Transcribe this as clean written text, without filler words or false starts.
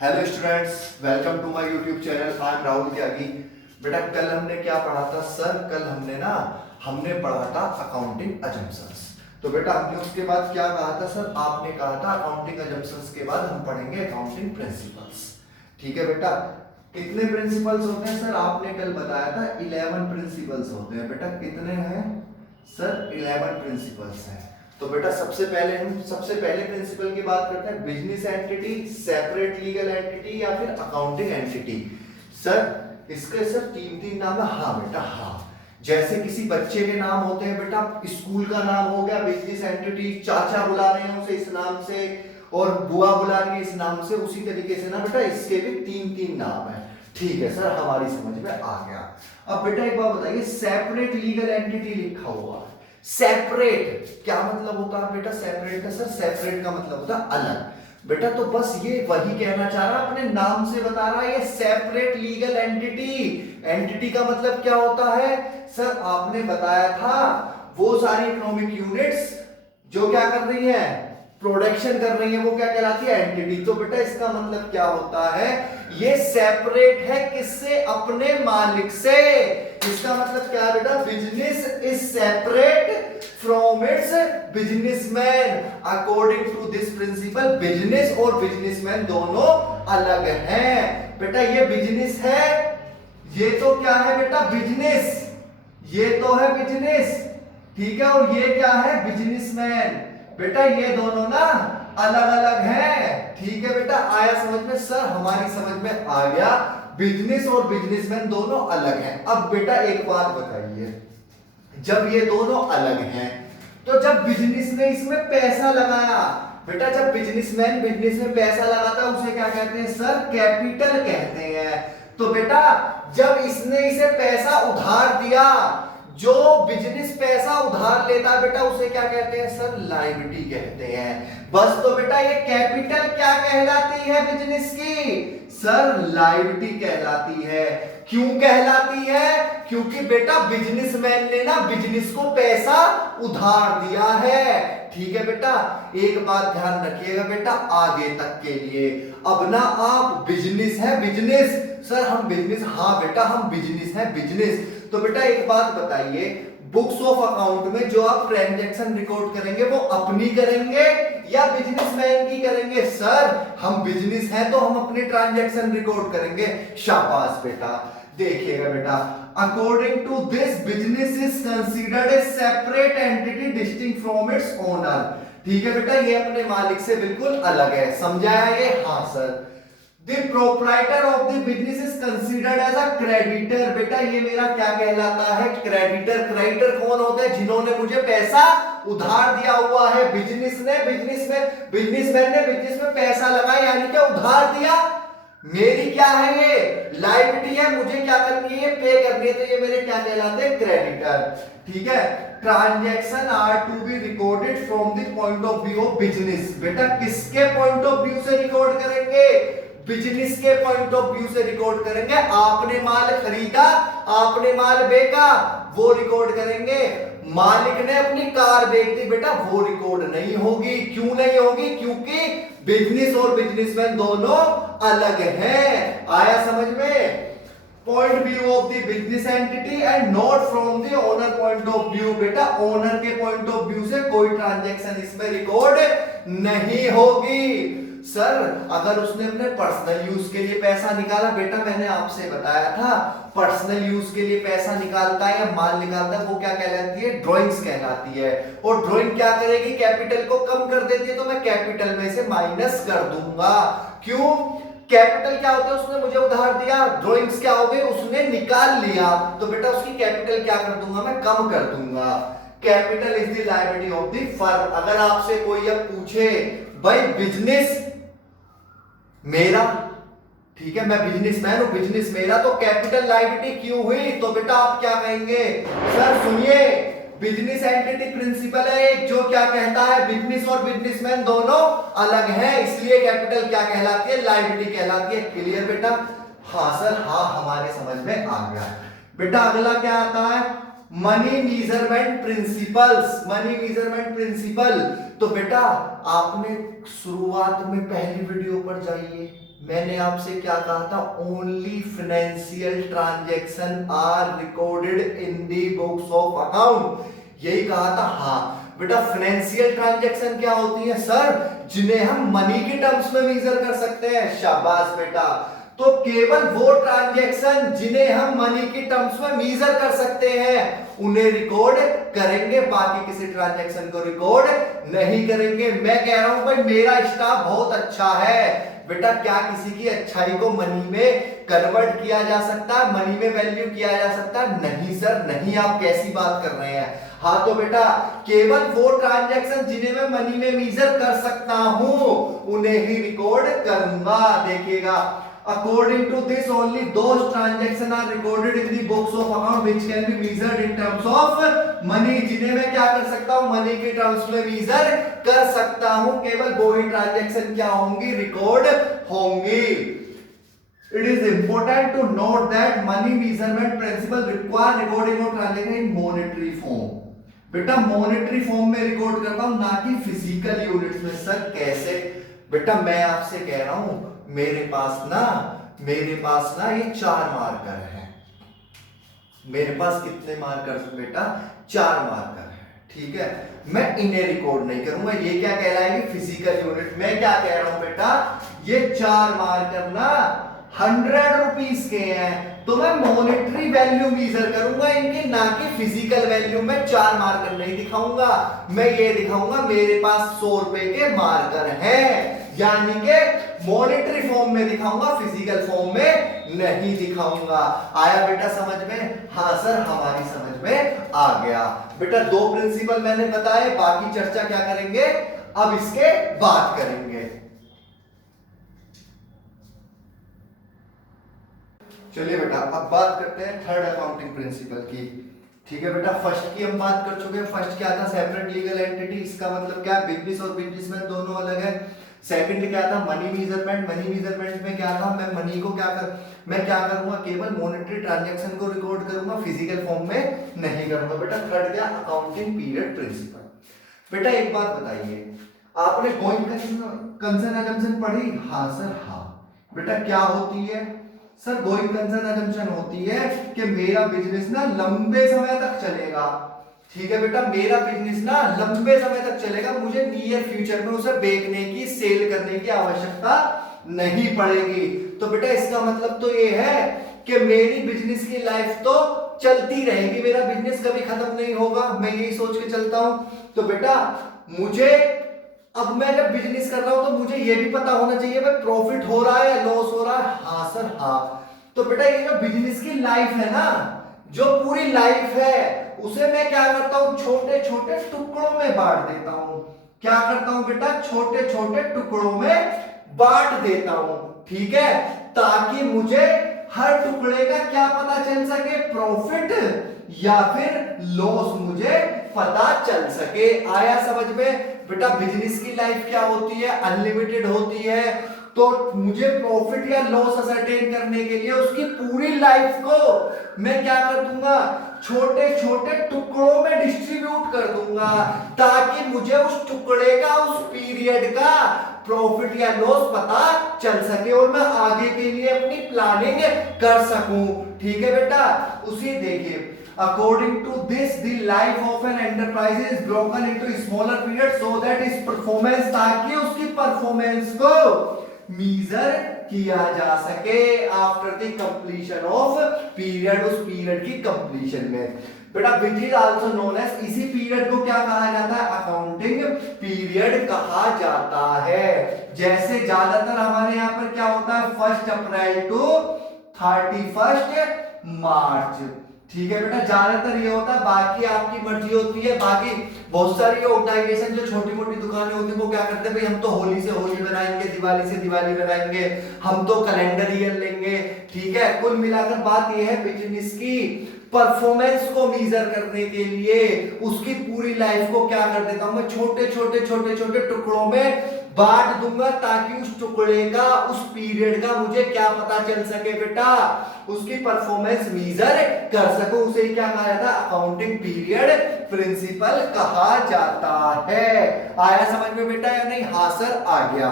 Hello students, welcome to my YouTube channel. I am Rahul Tyagi. बेटा कल हमने क्या पढ़ा था सर? कल हमने पढ़ा था अकाउंटिंग अजम्पशंस। तो बेटा हमने उसके बाद क्या कहा था सर? आपने कहा था अकाउंटिंग अजम्पशंस के बाद हम पढ़ेंगे अकाउंटिंग प्रिंसिपल्स। ठीक है बेटा, कितने प्रिंसिपल्स होते हैं सर? आपने कल बताया था 11 प्रिंसिपल्स होते हैं। बेटा कितने हैं सर? 11 प्रिंसिपल्स हैं। तो बेटा सबसे पहले प्रिंसिपल की बात करते हैं, business entity, separate legal entity या फिर अकाउंटिंग एंटिटी। सर इसके सर तीन नाम है। हाँ बेटा हाँ, जैसे किसी बच्चे के नाम होते हैं बेटा, स्कूल का नाम हो गया बिजनेस एंटिटी, चाचा बुला रहे हैं उसे इस नाम से और बुआ बुला रही है इस नाम से, उसी तरीके से ना बेटा इसके भी तीन नाम है। ठीक है सर, हमारी समझ में आ गया। अब बेटा एक बात बताइए, सेपरेट लीगल एंटिटी लिखा हुआ है। सेपरेट क्या मतलब होता है बेटा? सेपरेट का सर, सेपरेट का मतलब होता है अलग। बेटा तो बस ये वही कहना चाह रहा है, अपने नाम से बता रहा है, ये सेपरेट लीगल एंटिटी। एंटिटी का मतलब क्या होता है सर? आपने बताया था वो सारी इकोनॉमिक यूनिट्स जो क्या कर रही है, प्रोडक्शन कर रही है, वो क्या कहलाती है? एंटिटी। तो बेटा इसका मतलब क्या होता है? ये सेपरेट है किससे? अपने मालिक से। इसका मतलब क्या है बेटा? Business is separate from its businessman. According to this principle business और बिजनेसमैन दोनों अलग हैं। बेटा ये बिजनेस है, ये तो क्या है बेटा? बिजनेस। ये तो है बिजनेस, ठीक है, और ये क्या है? बिजनेसमैन। बेटा ये दोनों ना अलग अलग हैं। ठीक है बेटा, आया समझ में? सर हमारी समझ में आ गया, बिजनेस और बिजनेसमैन दोनों अलग हैं। अब बेटा एक बात बताइए, जब ये दोनों अलग हैं तो जब बिजनेस ने इसमें पैसा लगाया, बेटा जब बिजनेसमैन बिजनेस में पैसा लगाता है उसे क्या कहते हैं सर? कैपिटल कहते हैं। तो बेटा जब इसने इसे पैसा उधार दिया, जो बिजनेस पैसा उधार लेता है बेटा उसे क्या कहते हैं सर? लायबिलिटी कहते हैं। बस तो बेटा ये कैपिटल क्या कहलाती है बिजनेस की? सर लायबिलिटी कहलाती है। क्यों कहलाती है? क्योंकि बेटा बिजनेसमैन ने ना बिजनेस को पैसा उधार दिया है। ठीक है बेटा, एक बात ध्यान रखिएगा बेटा आगे तक के लिए। अब ना आप बिजनेस है बिजनेस, सर हम बिजनेस, हाँ बेटा हम बिजनेस है बिजनेस। तो बेटा एक बात बताइए, बुक्स ऑफ अकाउंट में जो आप ट्रांजैक्शन रिकॉर्ड करेंगे वो अपनी करेंगे या बिजनेसमैन की करेंगे? सर हम बिजनेस है तो हम अपनी ट्रांजैक्शन रिकॉर्ड करेंगे। शाबाश बेटा। देखिएगा बेटा, according to this business is considered a separate entity distinct from its owner. ठीक है बेटा, ये अपने मालिक से बिल्कुल अलग है। समझाया ये? हाँ sir. The proprietor of the business is considered as a creditor। बेटा ये मेरा क्या कहलाता है? क्रेडिटर। क्रेडिटर कौन होते हैं? जिन्होंने मुझे पैसा उधार दिया हुआ है। बिजनेसमैन ने बिजनेस में पैसा लगाया, यानी क्या उधार दिया। मेरी क्या है? ये लायबिलिटी है, मुझे क्या करनी है? पे करनी है। तो ये मेरे क्या कहलाते हैं? क्रेडिटर। ठीक है। Transaction are to be recorded from the point of view of business. बेटा किसके पॉइंट ऑफ व्यू से रिकॉर्ड करेंगे? बिजनेस के पॉइंट ऑफ व्यू से रिकॉर्ड करेंगे। आपने माल खरीदा, आपने माल बेचा, वो रिकॉर्ड करेंगे। मालिक ने अपनी कार बेच दी, बेटा वो रिकॉर्ड नहीं होगी। क्यों नहीं होगी? क्योंकि बिजनेस और बिजनेसमैन दोनों अलग हैं। आया समझ में? Point view of the business entity and not from the owner point of view. बेटा ओनर के पॉइंट ऑफ व्यू से कोई ट्रांजैक्शन इसमें रिकॉर्ड नहीं होगी। सर अगर उसने अपने पर्सनल यूज के लिए पैसा निकाला, बेटा मैंने आपसे बताया था पर्सनल यूज के लिए पैसा निकालता है या माल निकालता है वो क्या कहलाती है? ड्राइंग्स कहलाती है। और ड्राइंग क्या करेगी? कैपिटल को कम कर देती है। तो मैं कैपिटल में से माइनस कर दूंगा। क्यों? कैपिटल क्या होता है? उसने मुझे उधार दिया। ड्राइंग्स क्या हो गई? उसने निकाल लिया। तो बेटा उसकी कैपिटल क्या कर दूंगा? मैं कम कर दूंगा। Capital is the liability of the firm. अगर आपसे कोई अब पूछे भाई बिजनेस मेरा, ठीक है, मैं बिजनेसमैन हूं, बिजनेस मेरा, तो कैपिटल लायबिलिटी क्यों हुई? तो बेटा आप क्या कहेंगे? सर सुनिए, बिजनेस एंटिटी प्रिंसिपल है एक जो क्या कहता है? बिजनेस और बिजनेसमैन दोनों अलग हैं, इसलिए कैपिटल क्या कहलाती है? लायबिलिटी कहलाती है। क्लियर बेटा? हाँ सर हाँ, हमारे समझ में आ गया। बेटा अगला क्या आता है? Money measurement principles. Money measurement principle, तो बेटा आपने शुरुआत में पहली वीडियो पर जाइए, मैंने आपसे क्या कहा था, only financial transaction are recorded in the books of account, यही कहा था। हाँ बेटा फाइनेंशियल ट्रांजैक्शन क्या होती है सर, जिन्हें हम मनी के टर्म्स में मेजर कर सकते हैं, शाबाश बेटा। तो केवल वो ट्रांजैक्शन जिन्हें हम मनी के टर्म्स में मेजर कर सकते हैं उन्हें रिकॉर्ड करेंगे, बाकी किसी ट्रांजैक्शन को रिकॉर्ड नहीं करेंगे। मैं कह रहा हूं भाई मेरा स्टाफ बहुत अच्छा है, बेटा क्या किसी की अच्छाई को मनी में कन्वर्ट किया जा सकता है, मनी में वैल्यू किया जा सकता है? नहीं सर नहीं, आप कैसी बात कर रहे हैं। हाँ तो बेटा केवल वो ट्रांजैक्शन जिन्हें मैं मनी में मेजर कर सकता हूं उन्हें ही रिकॉर्ड करूंगा। देखिएगा, according to this only those transactions are recorded in the books of account which can be measured in terms of money, जिन्हें मैं क्या कर सकता हूं, मनी के टर्म्स में मेजर कर सकता हूं, केवल वो ही ट्रांजैक्शन क्या होंगी, रिकॉर्ड होंगी। It is important to note that money measurement principle require recording of transaction in monetary form। बेटा मॉनेटरी फॉर्म में रिकॉर्ड करता हूं, ना कि फिजिकल यूनिट्स में। सर कैसे? बेटा मैं आपसे कह रहा हूं मेरे पास ना ये 4 मार्कर हैं। मेरे पास कितने मार्कर हैं बेटा? 4 मार्कर हैं, ठीक है। मैं इन्हें रिकॉर्ड नहीं करूंगा, ये क्या कहलाएगी, फिजिकल यूनिट। मैं क्या कह रहा हूं बेटा, ये 4 मार्कर ना 100 रुपीस के हैं, तो मैं मॉनेटरी वैल्यू मेजर करूंगा इनकी, ना कि फिजिकल वैल्यू। मैं 4 मार्कर नहीं दिखाऊंगा, मैं ये दिखाऊंगा मेरे पास 100 रुपए के मार्कर हैं, यानी कि मॉनेटरी फॉर्म में दिखाऊंगा, फिजिकल फॉर्म में नहीं दिखाऊंगा। आया बेटा समझ में? हाँ सर हमारी समझ में आ गया। बेटा 2 प्रिंसिपल मैंने बताए, बाकी चर्चा क्या करेंगे अब इसके बाद करेंगे। चलिए बेटा अब बात करते हैं थर्ड अकाउंटिंग प्रिंसिपल की। ठीक है बेटा, फर्स्ट की हम बात कर चुके हैं। फर्स्ट क्या था, सेपरेट लीगल एंटिटी। इसका मतलब क्या, बिजनेस और बिजनेसमैन दोनों अलग है। सेकंड क्या था, मनी मेजरमेंट। मनी मेजरमेंट में क्या था, मैं मनी को मैं क्या करूंगा, केवल मॉनेटरी ट्रांजैक्शन को रिकॉर्ड करूंगा, फिजिकल फॉर्म में नहीं करूंगा। बेटा थर्ड क्या, अकाउंटिंग पीरियड प्रिंसिपल। बेटा एक बात बताइए, आपने गोइंग कंसर्न असम्पशन पढ़ी? हाँ सर हाँ। बेटा क्या होती है सर, गोइंग कंसर्न असम्पशन होती है कि मेरा बिजनेस ना लंबे समय तक चलेगा। ठीक है बेटा, मेरा बिजनेस ना लंबे समय तक चलेगा, मुझे नियर फ्यूचर में उसे बेचने की, सेल करने की आवश्यकता नहीं पड़ेगी। तो बेटा इसका मतलब तो ये है कि मेरी बिजनेस की लाइफ तो चलती रहेगी, मेरा बिजनेस कभी खत्म नहीं होगा, मैं यही सोच के चलता हूं। तो बेटा मुझे अब मैं जब बिजनेस कर रहा हूं तो मुझे ये भी पता होना चाहिए भाई प्रॉफिट हो रहा है या लॉस हो रहा है। हाँ सर हाँ। तो बेटा ये जो बिजनेस की लाइफ है ना, जो पूरी लाइफ है उसे मैं क्या करता हूं, छोटे छोटे टुकड़ों में बांट देता हूं। क्या करता हूं बेटा, छोटे छोटे टुकड़ों में बांट देता हूं। ठीक है, ताकि मुझे हर टुकड़े का क्या पता चल सके, प्रॉफिट या फिर लॉस मुझे पता चल सके। आया समझ में? बेटा बिजनेस की लाइफ क्या होती है, अनलिमिटेड होती है। तो मुझे प्रॉफिट या लॉस असरटेन करने के लिए उसकी पूरी लाइफ को मैं क्या कर दूंगा, छोटे छोटे टुकड़ों में डिस्ट्रीब्यूट कर दूंगा, ताकि मुझे उस टुकड़े का, उस पीरियड का प्रॉफिट या लॉस पता चल सके और मैं आगे के लिए अपनी प्लानिंग कर सकूं। ठीक है बेटा, उसी देखिए, according to this the life of an enterprise is broken into smaller periods so that its performance, ताकि उसकी परफॉर्मेंस को मेजर किया जा सके after the completion of period, उस पीरियड की कंप्लीशन में। बेटा which is also known as, इसी पीरियड को क्या कहा जाता है, अकाउंटिंग पीरियड कहा जाता है। जैसे ज्यादातर हमारे यहाँ पर क्या होता है, 1 अप्रैल टू 31 मार्च। ठीक है बेटा, ज्यादातर ये होता है, बाकी आपकी मर्जी होती है। बाकी बहुत सारी ऑर्गेनाइजेशन जो छोटी मोटी दुकानें होती है वो क्या करते हैं, भाई हम तो होली से होली बनाएंगे, दिवाली से दिवाली बनाएंगे, हम तो कैलेंडर ईयर लेंगे। ठीक है, कुल मिलाकर बात ये है बिजनेस की परफॉर्मेंस को मीजर करने के लिए उसकी पूरी लाइफ को क्या कर देता हूं मैं, छोटे छोटे छोटे छोटे टुकड़ों में बांट दूंगा, ताकि उस टुकड़े का, उस पीरियड का मुझे क्या पता चल सके बेटा, उसकी परफॉर्मेंस मीजर कर सकूं। उसे क्या कहा जाता है, अकाउंटिंग पीरियड प्रिंसिपल कहा जाता है। आया समझ में बेटा या नहीं? हाँ सर आ गया।